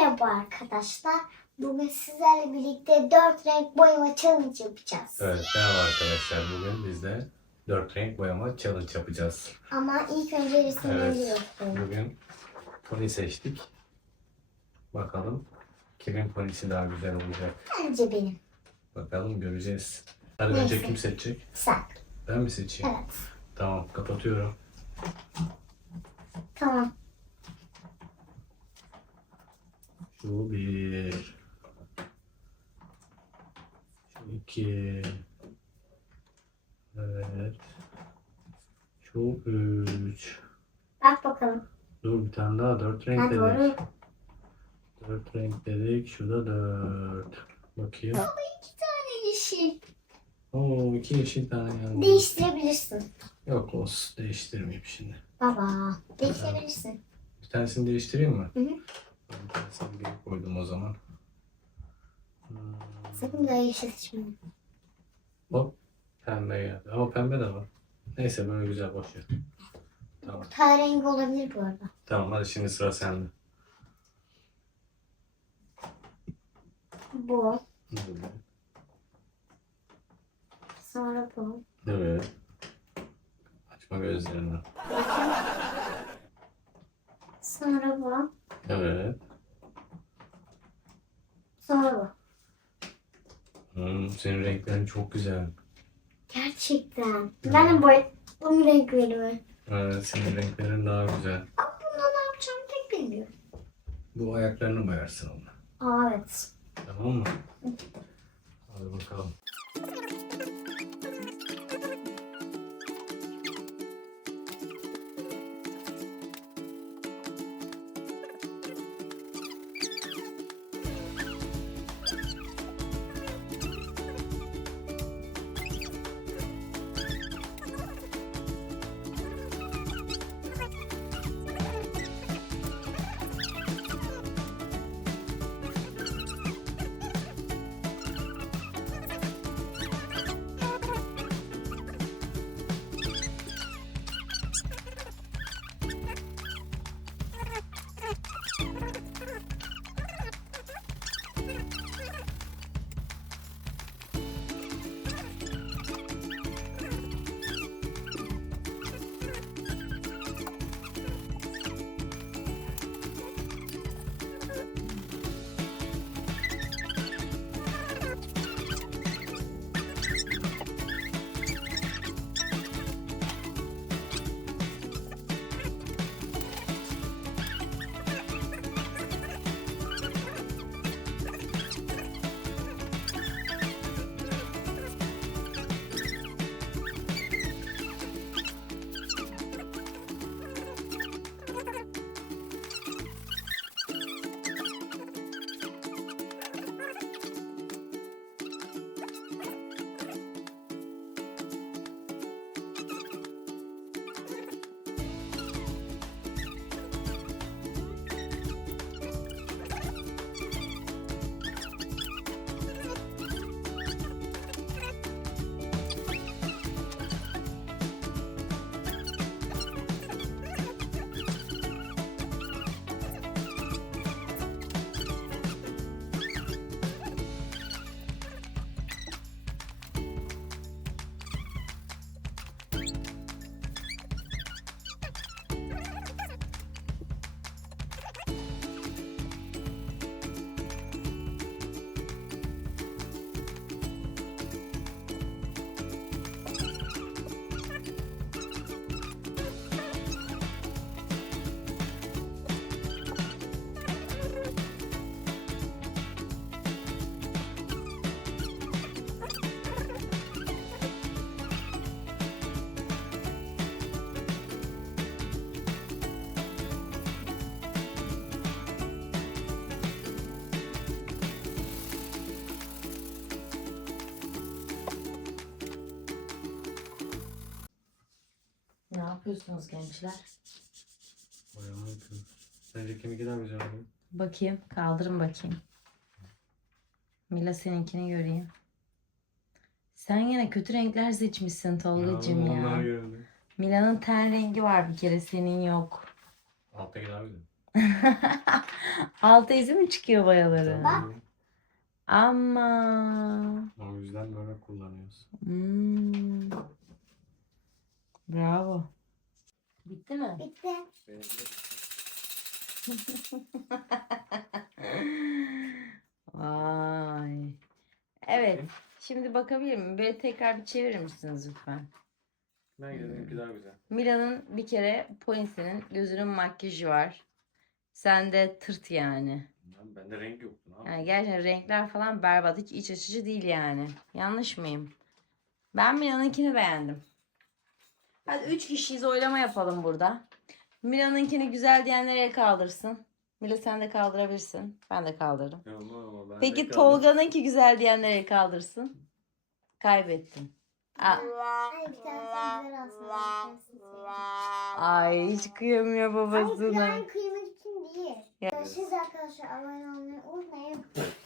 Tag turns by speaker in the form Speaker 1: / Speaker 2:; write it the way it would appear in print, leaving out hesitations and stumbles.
Speaker 1: Merhaba arkadaşlar. Bugün sizlerle birlikte 4 renk boyama challenge yapacağız.
Speaker 2: Evet, merhaba arkadaşlar. Bugün biz de 4 renk boyama challenge yapacağız.
Speaker 1: Ama ilk önce resimlerimizi
Speaker 2: Evet,
Speaker 1: gösterelim.
Speaker 2: bugün pony seçtik. Bakalım kimin ponisi daha güzel olacak.
Speaker 1: Bence benim.
Speaker 2: Bakalım göreceğiz. Hadi
Speaker 1: Neyse.
Speaker 2: önce kim seçecek?
Speaker 1: Sen.
Speaker 2: Ben mi seçeyim?
Speaker 1: Evet.
Speaker 2: Tamam, kapatıyorum.
Speaker 1: Tamam.
Speaker 2: Şu 1. Şu 2. Evet. Şu 3.
Speaker 1: Bak bakalım.
Speaker 2: Dur bir tane daha 4 renk
Speaker 1: Ha,
Speaker 2: dedik.
Speaker 1: doğru.
Speaker 2: 4 renk dedik. Şurada 4. Bakayım.
Speaker 1: 2 tane yeşil.
Speaker 2: Oo, 2 yeşil tane geldi.
Speaker 1: Değiştirebilirsin.
Speaker 2: Yok olsun. Değiştirmeyeyim şimdi.
Speaker 1: Baba. Değiştirebilirsin.
Speaker 2: Bir tanesini değiştireyim mi?
Speaker 1: Hı hı.
Speaker 2: Ben bir tanesini büyük koydum o zaman.
Speaker 1: Sakın daha yeşil seçme.
Speaker 2: Hop. Pembe geldi. Ama pembe de var. Neyse böyle güzel boş ver. Tamam.
Speaker 1: Her rengi olabilir bu arada.
Speaker 2: Tamam hadi şimdi sıra sende.
Speaker 1: Bu.
Speaker 2: Evet.
Speaker 1: Sonra bu.
Speaker 2: Evet. Açma gözlerini.
Speaker 1: Sonra bu.
Speaker 2: Evet.
Speaker 1: Sonra bu.
Speaker 2: Senin renklerin çok güzel.
Speaker 1: Gerçekten. Ben de bunun renklerimi.
Speaker 2: Evet, senin renklerin daha güzel.
Speaker 1: Ama bunda ne yapacağımı pek bilmiyorum.
Speaker 2: Bu ayaklarını boyarsın onunla.
Speaker 1: Aa, evet.
Speaker 2: Tamam mı? Hadi bakalım.
Speaker 3: Ne yapıyorsunuz gençler?
Speaker 2: Boyama yapıyoruz. Sence kiminki daha güzel oldu?
Speaker 3: Bakayım, kaldırın bakayım. Mila seninkini göreyim. Sen yine kötü renkler seçmişsin Tolgacığım ya.
Speaker 2: Onlar görüldü.
Speaker 3: Mila'nın ten rengi var bir kere, senin yok.
Speaker 2: Alttaki daha güzel.
Speaker 3: Altı izi mi çıkıyor boyaları?
Speaker 1: Bak.
Speaker 3: Ama.
Speaker 2: O yüzden böyle kullanıyoruz.
Speaker 3: Bravo. Bitti mi?
Speaker 1: Bitti.
Speaker 3: Vay. Evet. Şimdi bakabilir miyim? Böyle tekrar bir çevirir misiniz lütfen?
Speaker 2: Ben benimki daha güzel.
Speaker 3: Mila'nın bir kere Poinset'in gözünün makyajı var. Sende tırt yani.
Speaker 2: Bende renk yoktu. Ne yapayım?
Speaker 3: Yani gerçekten renkler falan berbat. Hiç iç açıcı değil yani. Yanlış mıyım? Ben Mila'nınkini beğendim. Hadi 3 kişiyiz, oylama yapalım burada. Mila'nınkini güzel diyenler el kaldırsın. Mila sen de kaldırabilirsin. Ben de kaldırırım.
Speaker 2: Ama ben
Speaker 3: Peki
Speaker 2: renk aldım.
Speaker 3: Tolga'nınki güzel diyenler el kaldırsın. Kaybettin.
Speaker 1: Ay bir tanesi güzel aslında. Bir tanesi sevdim.
Speaker 3: Ay hiç kıyamıyor
Speaker 1: Ay
Speaker 3: babasına.
Speaker 1: kıymak için değil.
Speaker 3: Ya.
Speaker 1: Görüşürüz arkadaşlar. Abone olmayı unutmayın.